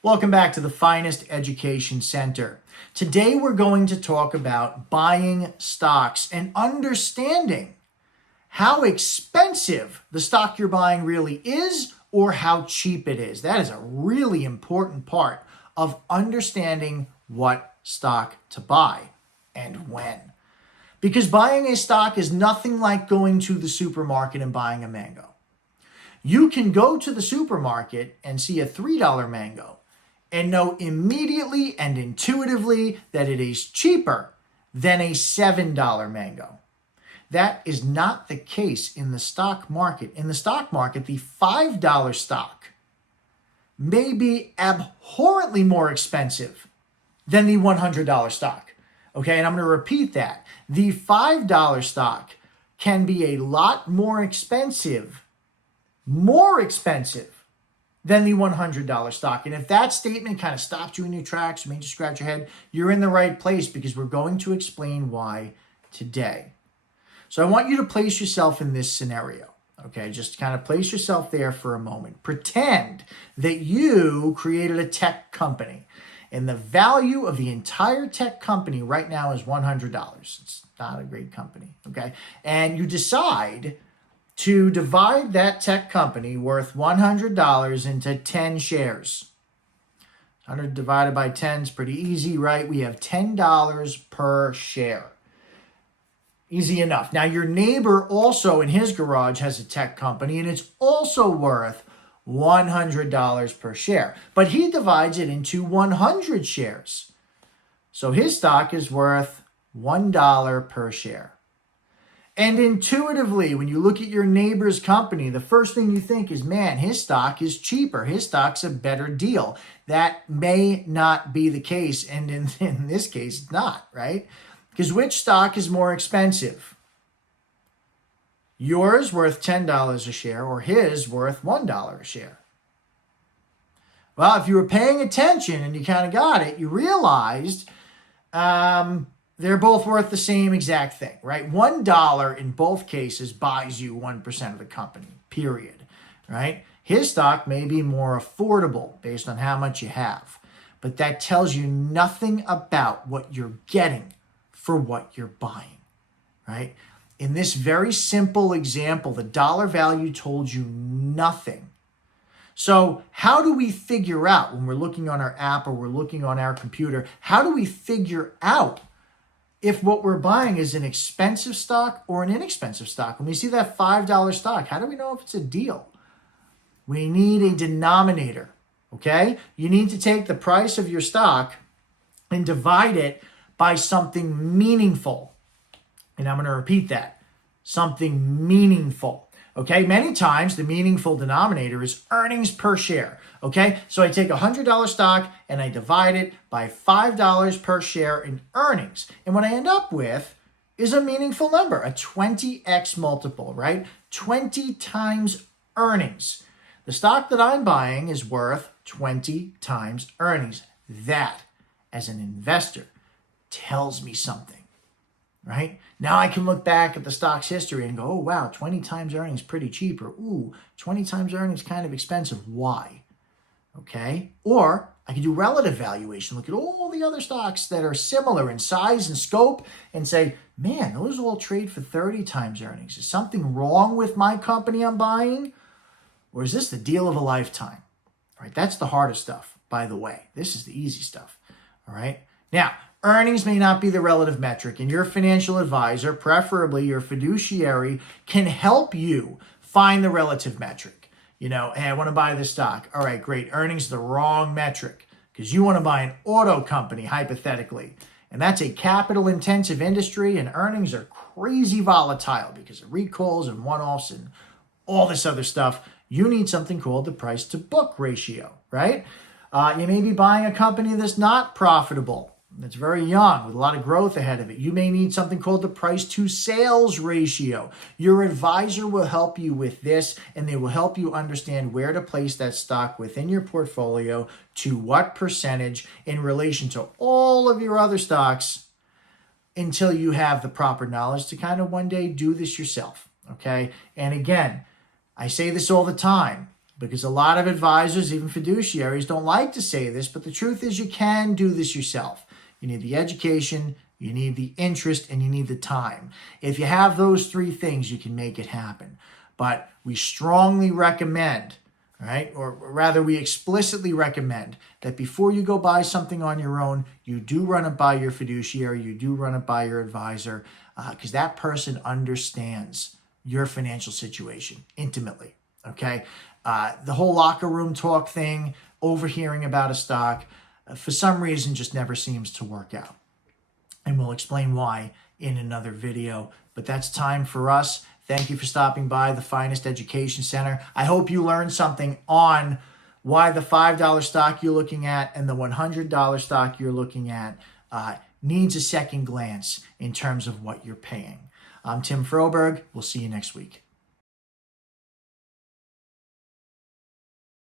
Welcome back to the Finest Education Center. Today we're going to talk about buying stocks and understanding how expensive the stock you're buying really is or how cheap it is. That is a really important part of understanding what stock to buy and when. Because buying a stock is nothing like going to the supermarket and buying a mango. You can go to the supermarket and see a $3 mango and know immediately and intuitively that it is cheaper than a $7 mango. That is not the case in the stock market. In the stock market, the $5 stock may be abhorrently more expensive than the $100 stock. Okay, and I'm going to repeat that. The $5 stock can be a lot more expensive than the $100 stock. And if that statement kind of stopped you in your tracks, made you scratch your head, you're in the right place because we're going to explain why today. So I want you to place yourself in this scenario. Okay, just kind of place yourself there for a moment. Pretend that you created a tech company and the value of the entire tech company right now is $100. It's not a great company, okay? And you decide to divide that tech company worth $100 into 10 shares. 100 divided by 10 is pretty easy, right? We have $10 per share. Easy enough. Now, your neighbor also in his garage has a tech company, and it's also worth $100 per share. But he divides it into 100 shares. So his stock is worth $1 per share. And intuitively, when you look at your neighbor's company, the first thing you think is, man, his stock is cheaper. His stock's a better deal. That may not be the case. And in this case, it's not, right? Because which stock is more expensive? Yours worth $10 a share or his worth $1 a share? Well, if you were paying attention and you kind of got it, you realized they're both worth the same exact thing, right? $1 in both cases buys you 1% of the company, period, right? His stock may be more affordable based on how much you have, but that tells you nothing about what you're getting for what you're buying, right? In this very simple example, the dollar value told you nothing. So how do we figure out when we're looking on our app or we're looking on our computer, how do we figure out if what we're buying is an expensive stock or an inexpensive stock? When we see that $5 stock, how do we know if it's a deal? We need a denominator, okay? You need to take the price of your stock and divide it by something meaningful. And I'm going to repeat that, something meaningful. Okay, many times the meaningful denominator is earnings per share. Okay, so I take a $100 stock and I divide it by $5 per share in earnings. And what I end up with is a meaningful number, a 20x multiple, right? 20 times earnings. The stock that I'm buying is worth 20 times earnings. That, as an investor, tells me something. Right? Now I can look back at the stock's history and go, oh, wow, 20 times earnings pretty cheap. Or, ooh, 20 times earnings kind of expensive. Why? Okay? Or I can do relative valuation. Look at all the other stocks that are similar in size and scope and say, man, those all trade for 30 times earnings. Is something wrong with my company I'm buying? Or is this the deal of a lifetime? All right? That's the hardest stuff, by the way. This is the easy stuff. All right? Now, earnings may not be the relative metric, and your financial advisor, preferably your fiduciary, can help you find the relative metric. You know, hey, I want to buy this stock. All right, great. Earnings is the wrong metric because you want to buy an auto company, hypothetically. And that's a capital-intensive industry, and earnings are crazy volatile because of recalls and one-offs and all this other stuff. You need something called the price-to-book ratio, right? You may be buying a company that's not profitable. It's very young with a lot of growth ahead of it. You may need something called the price to sales ratio. Your advisor will help you with this, and they will help you understand where to place that stock within your portfolio, to what percentage in relation to all of your other stocks, until you have the proper knowledge to kind of one day do this yourself. Okay. And again, I say this all the time. because a lot of advisors, even fiduciaries, don't like to say this, but the truth is you can do this yourself. You need the education, you need the interest, and you need the time. If you have those three things, you can make it happen. But we strongly recommend, right, or rather we explicitly recommend that before you go buy something on your own, you do run it by your fiduciary, you do run it by your advisor, because that person understands your financial situation intimately, okay? The whole locker room talk thing, overhearing about a stock, for some reason just never seems to work out. And we'll explain why in another video. But that's time for us. Thank you for stopping by the Finest Education Center. I hope you learned something on why the $5 stock you're looking at and the $100 stock you're looking at needs a second glance in terms of what you're paying. I'm Tim Froberg. We'll see you next week.